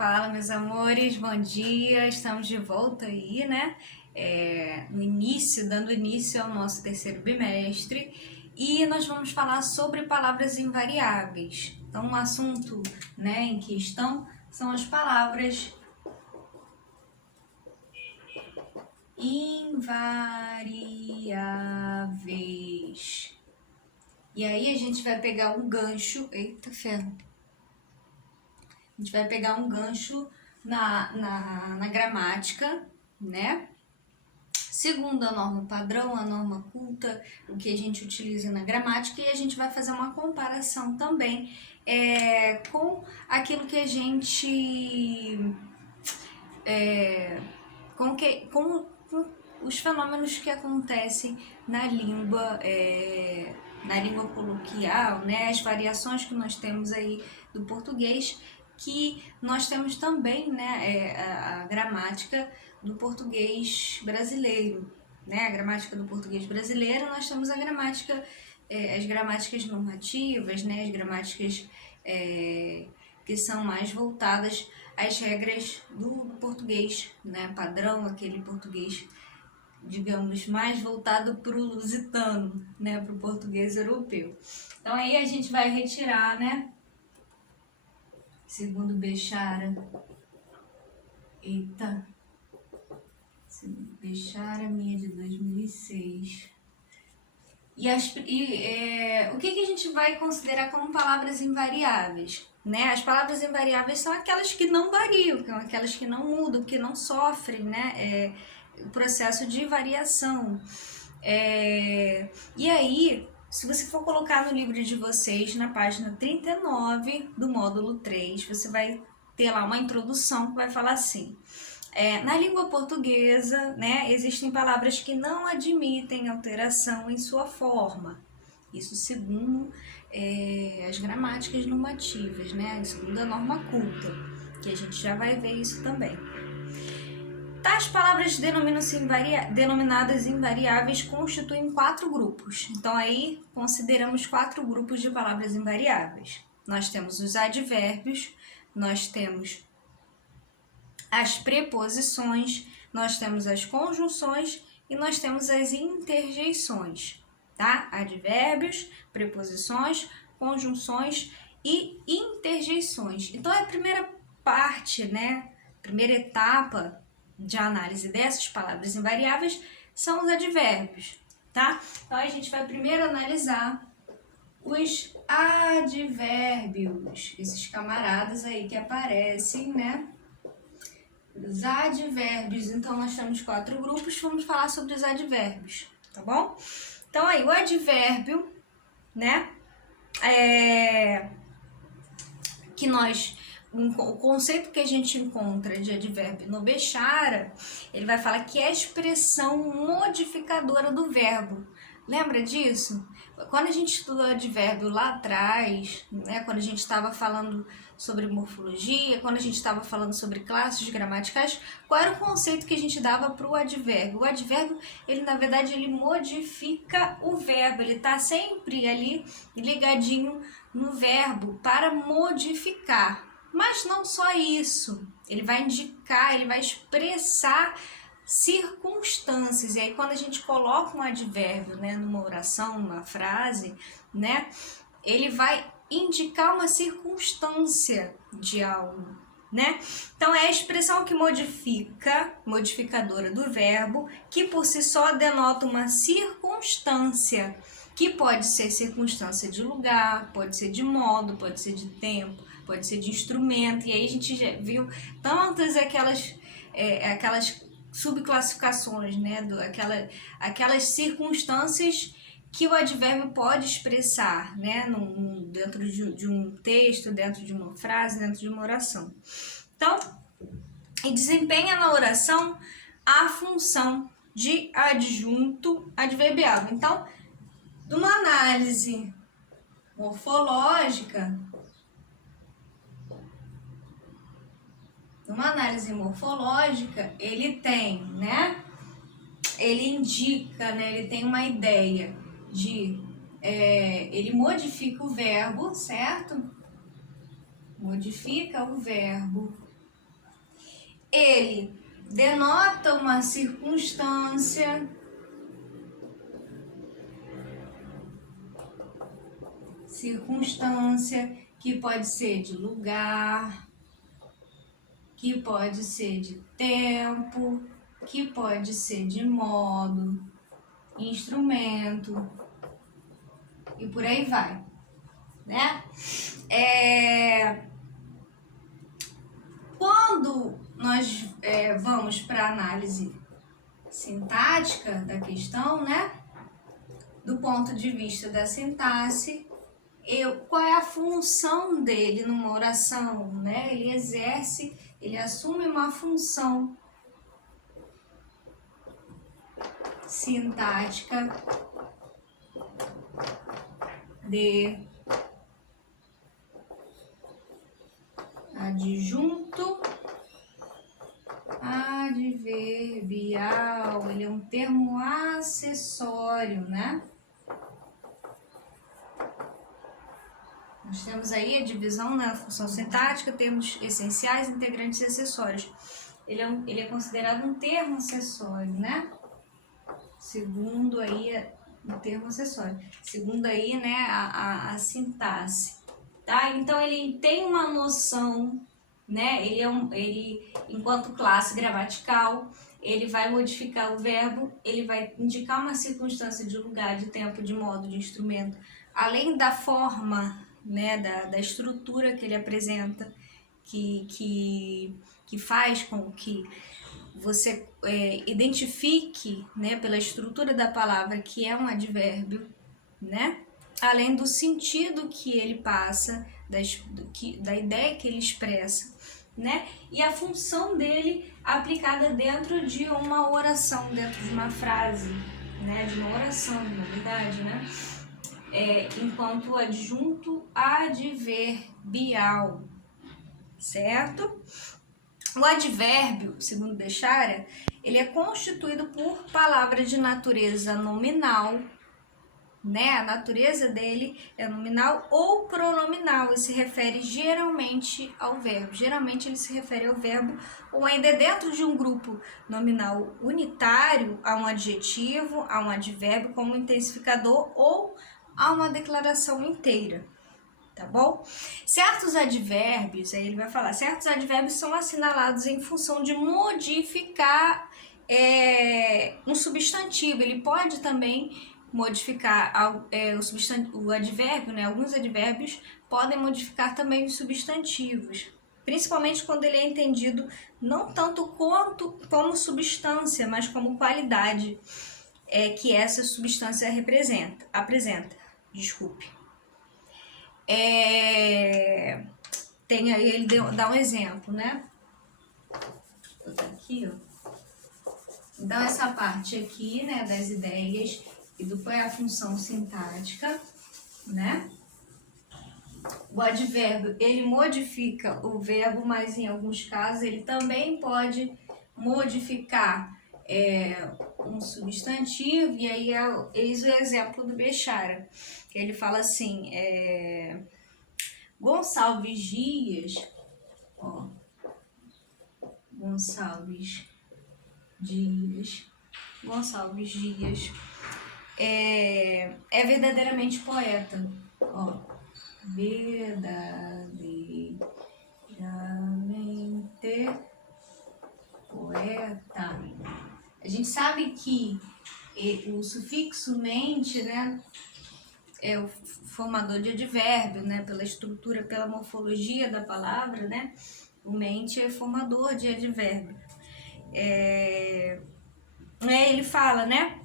Fala, meus amores, bom dia, estamos de volta aí, né? Dando início ao nosso terceiro bimestre e nós vamos falar sobre palavras invariáveis. Então, o assunto, né, em questão são as palavras invariáveis. E aí a gente vai pegar um gancho, eita ferro, a gente vai pegar um gancho na gramática, né? Segundo a norma padrão, a norma culta, o que a gente utiliza na gramática, e a gente vai fazer uma comparação também com aquilo que a gente. Com os fenômenos que acontecem na língua coloquial, né? As variações que nós temos aí do português, que nós temos também, né? A gramática do português brasileiro, né? A gramática do português brasileiro, nós temos a gramática, as gramáticas normativas, né? As gramáticas que são mais voltadas às regras do português, né? Padrão, aquele português, digamos, mais voltado para o lusitano, né? Para o português europeu. Então aí a gente vai retirar, né? Segundo Bechara, Bechara, minha de 2006. O que a gente vai considerar como palavras invariáveis? Né? As palavras invariáveis são aquelas que não variam, são aquelas que não mudam, que não sofrem, né? O processo de variação. E aí, se você for colocar no livro de vocês, na página 39 do módulo 3, você vai ter lá uma introdução que vai falar assim: na língua portuguesa, né, existem palavras que não admitem alteração em sua forma. Isso segundo as gramáticas normativas, né, segundo a norma culta, que a gente já vai ver isso também. Tais palavras denominadas invariáveis constituem 4 grupos. Então aí consideramos 4 grupos de palavras invariáveis. Nós temos os advérbios, nós temos as preposições, nós temos as conjunções e nós temos as interjeições, tá? Advérbios, preposições, conjunções e interjeições. Então, a primeira parte, né? Primeira etapa de análise dessas palavras invariáveis são os advérbios, tá? Então, a gente vai primeiro analisar os advérbios, esses camaradas aí que aparecem, né? Os advérbios, então nós temos 4 grupos, vamos falar sobre os advérbios, tá bom? Então aí, o advérbio, né, o conceito que a gente encontra de advérbio no Bechara, ele vai falar que é a expressão modificadora do verbo. Lembra disso? Quando a gente estudou advérbio lá atrás, né, quando a gente estava falando sobre morfologia, quando a gente estava falando sobre classes gramaticais, qual era o conceito que a gente dava para o advérbio? O advérbio, ele na verdade, ele modifica o verbo, ele está sempre ali ligadinho no verbo para modificar. Mas não só isso, ele vai indicar, ele vai expressar circunstâncias. E aí quando a gente coloca um advérbio, né, numa oração, numa frase, né, ele vai indicar uma circunstância de algo, né? Então é a expressão que modificadora do verbo, que por si só denota uma circunstância, que pode ser circunstância de lugar, pode ser de modo, pode ser de tempo, pode ser de instrumento. E aí a gente já viu tantas aquelas subclassificações, né, aquelas circunstâncias que o advérbio pode expressar, né, dentro de um texto, dentro de uma frase, dentro de uma oração. Então, e desempenha na oração a função de adjunto adverbial. Então, numa análise morfológica, ele tem, né? Ele indica, né? Ele tem uma ideia de... ele modifica o verbo, certo? Modifica o verbo ele denota uma circunstância, que pode ser de lugar, que pode ser de tempo, que pode ser de modo, instrumento e por aí vai, né? Quando nós vamos para a análise sintática da questão, né? Do ponto de vista da sintaxe, qual é a função dele numa oração, né? Ele assume uma função sintática de adjunto adverbial. Ele é um termo acessório, né? Nós temos aí a divisão na função sintática, termos essenciais, integrantes e acessórios. Ele é considerado um termo acessório, né? Segundo aí o termo acessório. Segundo aí, né, a sintaxe. Tá? Então ele tem uma noção, né? Ele, enquanto classe gramatical, ele vai modificar o verbo, ele vai indicar uma circunstância de lugar, de tempo, de modo, de instrumento, além da forma, né, da estrutura que ele apresenta, que faz com que você identifique, né, pela estrutura da palavra que é um advérbio, né? Além do sentido que ele passa, da ideia que ele expressa, né? E a função dele aplicada dentro de uma oração, dentro de uma frase, né? De uma oração, na verdade, né? Enquanto adjunto adverbial, certo? O advérbio, segundo Bechara, ele é constituído por palavras de natureza nominal, né? A natureza dele é nominal ou pronominal e se refere geralmente ao verbo. Geralmente ele se refere ao verbo ou ainda dentro de um grupo nominal unitário a um adjetivo, a um advérbio como intensificador ou a uma declaração inteira. Tá bom? Certos advérbios, aí ele vai falar, certos advérbios são assinalados em função de modificar um substantivo. Ele pode também modificar o advérbio, né? Alguns advérbios podem modificar também os substantivos, principalmente quando ele é entendido não tanto como substância, mas como qualidade que essa substância apresenta. Desculpe. Tem aí, ele dá um exemplo, né? Vou botar aqui, ó. Então, essa parte aqui, né, das ideias e do qual é a função sintática, né? O advérbio, ele modifica o verbo, mas em alguns casos ele também pode modificar um substantivo, e aí eis o exemplo do Bechara, que ele fala assim, Gonçalves Dias, ó, Gonçalves Dias é verdadeiramente poeta, ó, verdadeiramente poeta. A gente sabe que o sufixo mente, né, é o formador de advérbio, né, pela estrutura, pela morfologia da palavra, né, o mente é formador de advérbio. Ele fala, né,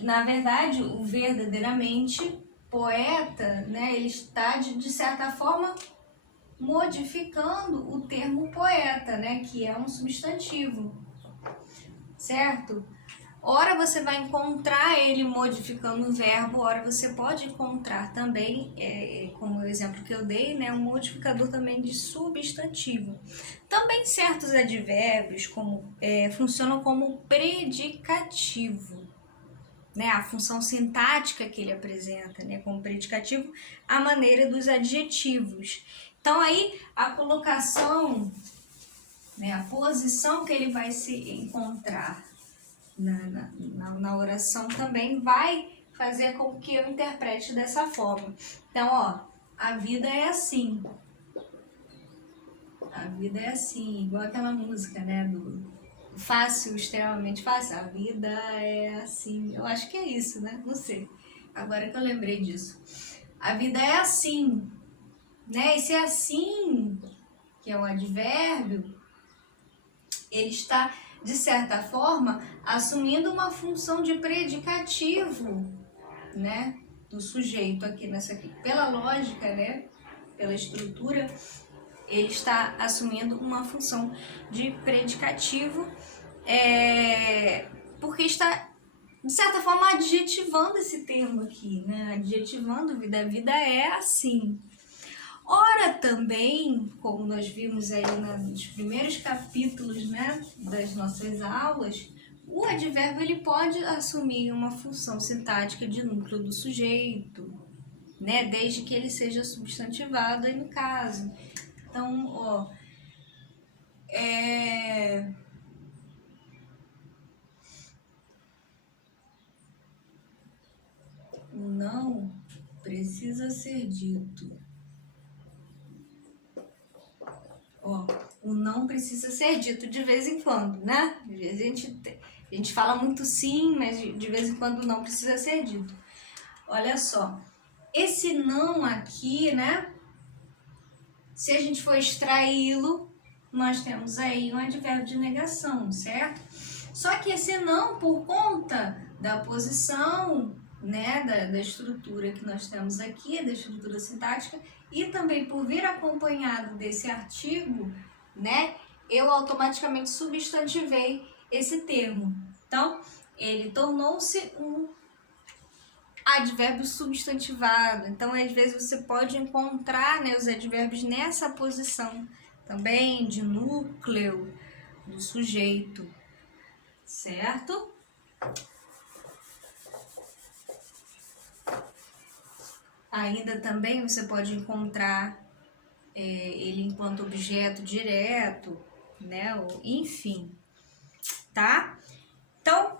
na verdade, o verdadeiramente poeta, né, ele está, de certa forma, modificando o termo poeta, né, que é um substantivo, certo? Ora você vai encontrar ele modificando o verbo, ora você pode encontrar também, como o exemplo que eu dei, né, um modificador também de substantivo. Também certos advérbios funcionam como predicativo, né, a função sintática que ele apresenta, né, como predicativo, a maneira dos adjetivos. Então aí a colocação né? A posição que ele vai se encontrar na oração também vai fazer com que eu interprete dessa forma. Então, ó, a vida é assim. A vida é assim, igual aquela música, né, do fácil, extremamente fácil. A vida é assim. Eu acho que é isso, né? Não sei. Agora que eu lembrei disso. A vida é assim, né? Esse assim, que é um advérbio, ele está, de certa forma, assumindo uma função de predicativo, né? Do sujeito aqui nessa aqui. Pela lógica, né? Pela estrutura, ele está assumindo uma função de predicativo, porque está, de certa forma, adjetivando esse termo aqui, né? Adjetivando vida. A vida é assim. Ora, também, como nós vimos aí nos primeiros capítulos, né, das nossas aulas, o advérbio ele pode assumir uma função sintática de núcleo do sujeito, né, desde que ele seja substantivado aí no caso. Então, ó, o não precisa ser dito. Ó, o não precisa ser dito de vez em quando, né? Às vezes a gente fala muito sim, mas de vez em quando não precisa ser dito. Olha só, esse não aqui, né? Se a gente for extraí-lo, nós temos aí um advérbio de negação, certo? Só que esse não, por conta da posição, né, da estrutura que nós temos aqui, da estrutura sintática, e também por vir acompanhado desse artigo, né, eu automaticamente substantivei esse termo. Então, ele tornou-se um advérbio substantivado. Então, às vezes você pode encontrar, né, os advérbios nessa posição também de núcleo do sujeito, certo? Ainda também você pode encontrar ele enquanto objeto direto, né? Ou, enfim, tá? Então,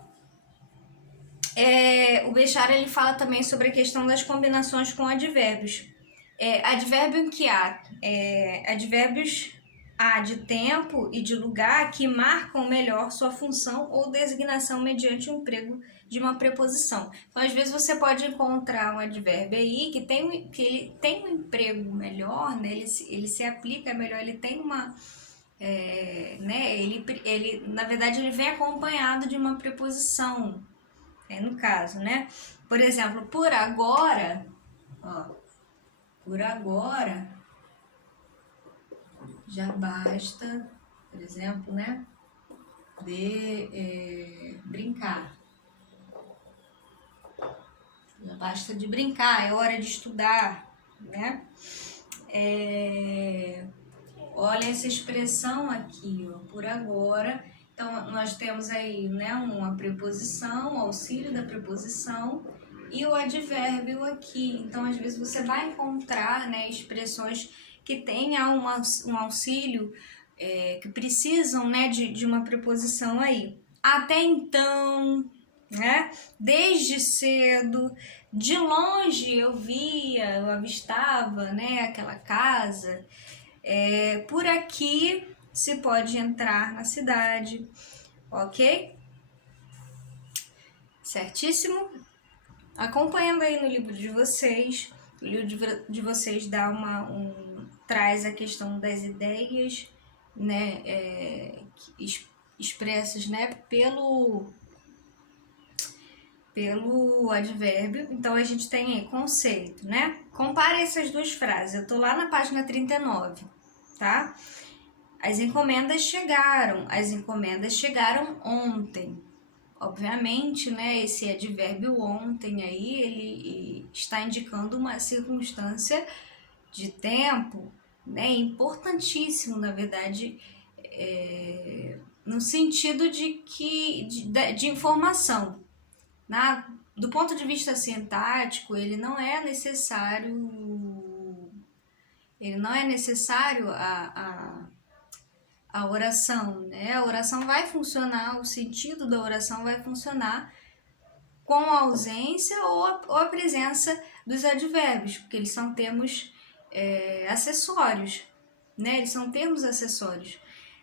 o Bechara ele fala também sobre a questão das combinações com advérbios. Advérbio em que há advérbios de tempo e de lugar que marcam melhor sua função ou designação mediante o emprego de uma preposição. Então, às vezes você pode encontrar um advérbio aí que ele tem um emprego melhor, né? Ele se aplica melhor, ele tem uma... né? Ele, na verdade, ele vem acompanhado de uma preposição, no caso, né? Por exemplo, por agora, ó, por agora já basta, por exemplo, né, de brincar. Já basta de brincar, é hora de estudar, né? Olha essa expressão aqui, ó, por agora. Então, nós temos aí, né, uma preposição, o auxílio da preposição e o advérbio aqui. Então, às vezes você vai encontrar, né, expressões que tenham um auxílio, que precisam, né, de uma preposição aí. Até então, né, desde cedo, de longe eu via, eu avistava, né, aquela casa. Por aqui se pode entrar na cidade, ok? Certíssimo? Acompanhando aí no livro de vocês, o livro de vocês dá traz a questão das ideias, né, expressas, né, pelo advérbio. Então, a gente tem aí conceito, né? Compare essas duas frases. Eu tô lá na página 39, tá? As encomendas chegaram ontem. Obviamente, né, esse advérbio ontem aí, ele está indicando uma circunstância de tempo, né, importantíssimo, na verdade, no sentido de informação. Do ponto de vista sintático, ele não é necessário a a oração, né? A oração vai funcionar, o sentido da oração vai funcionar com a ausência ou a presença dos advérbios, porque eles são termos acessórios, né? Eles são termos acessórios.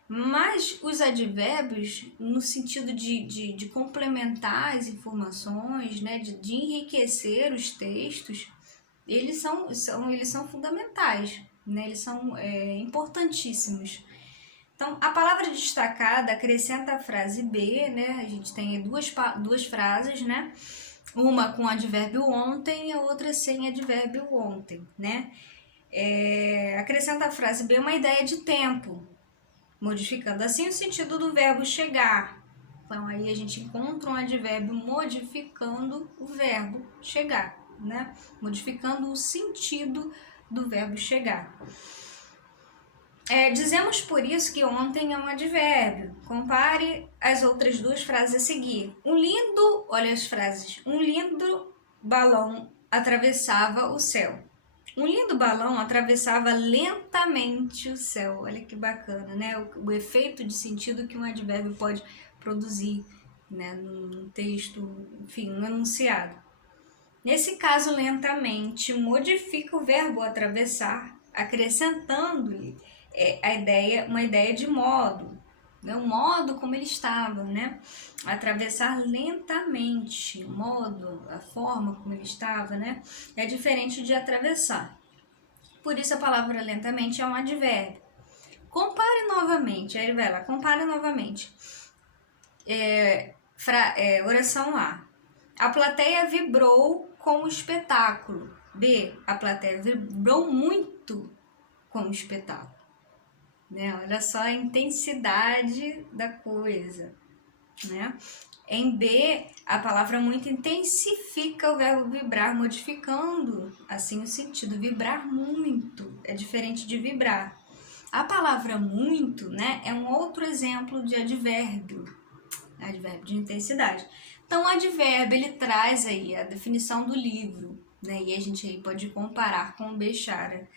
Mas os advérbios, no sentido de complementar as informações, né? de enriquecer os textos, eles são fundamentais, né? Eles são importantíssimos. Então, a palavra destacada acrescenta a frase B, né? A gente tem duas frases, né? Uma com advérbio ontem e a outra sem advérbio ontem, né? Acrescenta a frase B uma ideia de tempo, modificando assim o sentido do verbo chegar. Então, aí a gente encontra um advérbio modificando o verbo chegar, né? Modificando o sentido do verbo chegar. Dizemos por isso que ontem é um advérbio. Compare as outras duas frases a seguir. Olha as frases. Um lindo balão atravessava o céu. Um lindo balão atravessava lentamente o céu. Olha que bacana, né? O efeito de sentido que um advérbio pode produzir, né? Num texto, enfim, um enunciado. Nesse caso, lentamente modifica o verbo atravessar, acrescentando-lhe uma ideia de modo, né? O modo como ele estava, né? Atravessar lentamente, o modo, a forma como ele estava, né? É diferente de atravessar. Por isso a palavra lentamente é um advérbio. Compare novamente, aí ele vai lá, compare novamente. Oração A. A plateia vibrou com o espetáculo. B. A plateia vibrou muito com o espetáculo. Né? Olha só a intensidade da coisa. Né? Em B, a palavra muito intensifica o verbo vibrar, modificando assim o sentido. Vibrar muito é diferente de vibrar. A palavra muito, né, é um outro exemplo de advérbio de intensidade. Então, o advérbio, ele traz aí a definição do livro, né? E a gente aí pode comparar com o Bechara.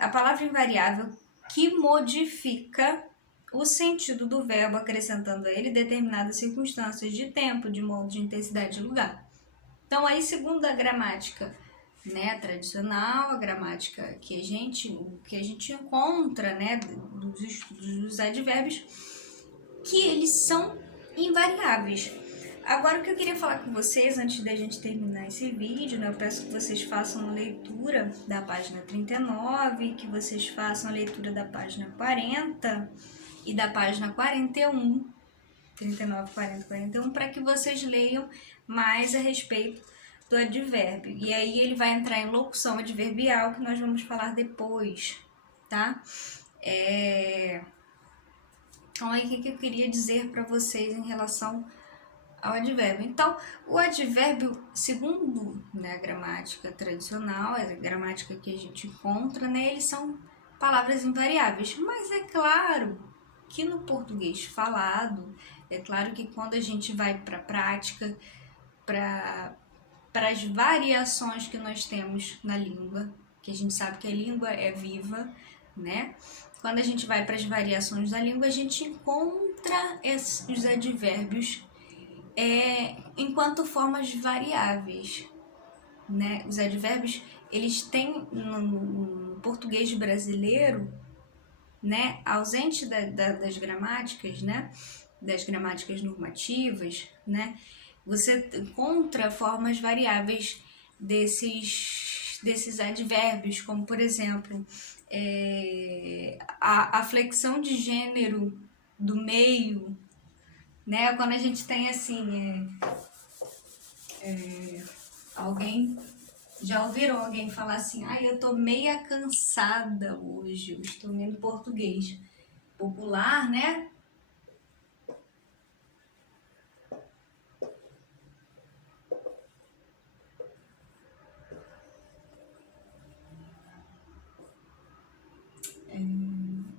A palavra invariável que modifica o sentido do verbo, acrescentando a ele determinadas circunstâncias de tempo, de modo, de intensidade, de lugar. Então, aí, segundo a gramática, né, tradicional, a gramática que a gente encontra, né, dos advérbios, que eles são invariáveis. Agora, o que eu queria falar com vocês, antes da gente terminar esse vídeo, né, eu peço que vocês façam uma leitura da página 39, que vocês façam a leitura da página 40 e da página 41, 39, 40, 41, para que vocês leiam mais a respeito do advérbio. E aí ele vai entrar em locução adverbial, que nós vamos falar depois, tá? Então, aí, o que eu queria dizer para vocês em relação ao advérbio? Então, o advérbio, segundo, né, a gramática tradicional, a gramática que a gente encontra, né, eles são palavras invariáveis. Mas é claro que no português falado, é claro que quando a gente vai para a prática, para as variações que nós temos na língua, que a gente sabe que a língua é viva, né? Quando a gente vai para as variações da língua, a gente encontra os advérbios enquanto formas variáveis, né? Os advérbios, eles têm no português brasileiro, né, ausente das gramáticas, né? Das gramáticas normativas, né? Você encontra formas variáveis desses advérbios, como, por exemplo, a flexão de gênero do meio, né? Quando a gente tem assim, alguém, já ouviram alguém falar assim, eu tô meia cansada hoje, eu estou lendo português popular, né?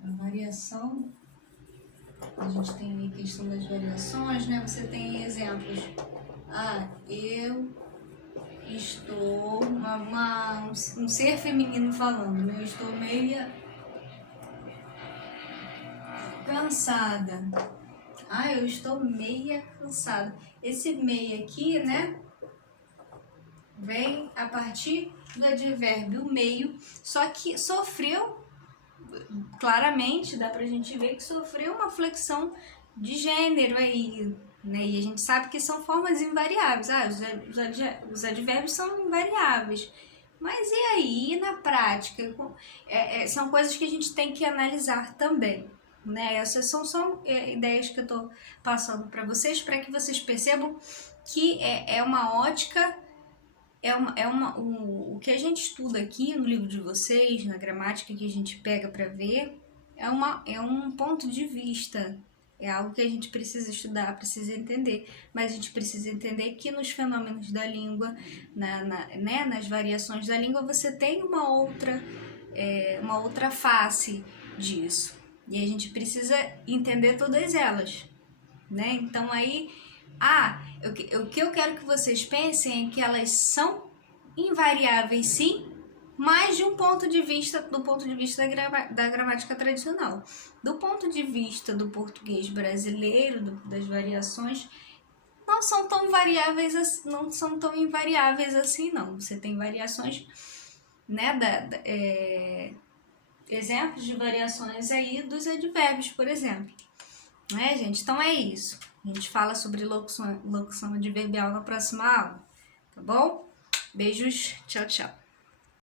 A variação, a gente tem aí a questão das variações, né? Você tem exemplos. Eu estou, um ser feminino falando, né? Eu estou meia Cansada. Ah, eu estou meia cansada. Esse meia aqui, né, vem a partir do advérbio meio, só que sofreu, claramente, dá pra gente ver que sofreu uma flexão de gênero aí, né? E a gente sabe que são formas invariáveis. Ah, os advérbios são invariáveis. Mas e aí, na prática? São coisas que a gente tem que analisar também, né? Essas são só ideias que eu tô passando para vocês, para que vocês percebam que é uma ótica, o que a gente estuda aqui no livro de vocês, na gramática que a gente pega para ver, é um ponto de vista, é algo que a gente precisa estudar, precisa entender, mas a gente precisa entender que nos fenômenos da língua, né, nas variações da língua, você tem uma outra face disso, e a gente precisa entender todas elas, né? Então aí, o que eu quero que vocês pensem é que elas são invariáveis, sim, mas de um ponto de vista, do ponto de vista da gramática tradicional. Do ponto de vista do português brasileiro, das variações, não são tão variáveis, não são tão invariáveis assim, não. Você tem variações, né, exemplos de variações aí dos advérbios, por exemplo. Né, gente? Então é isso. A gente fala sobre locução adverbial na próxima aula, tá bom? Beijos, tchau, tchau.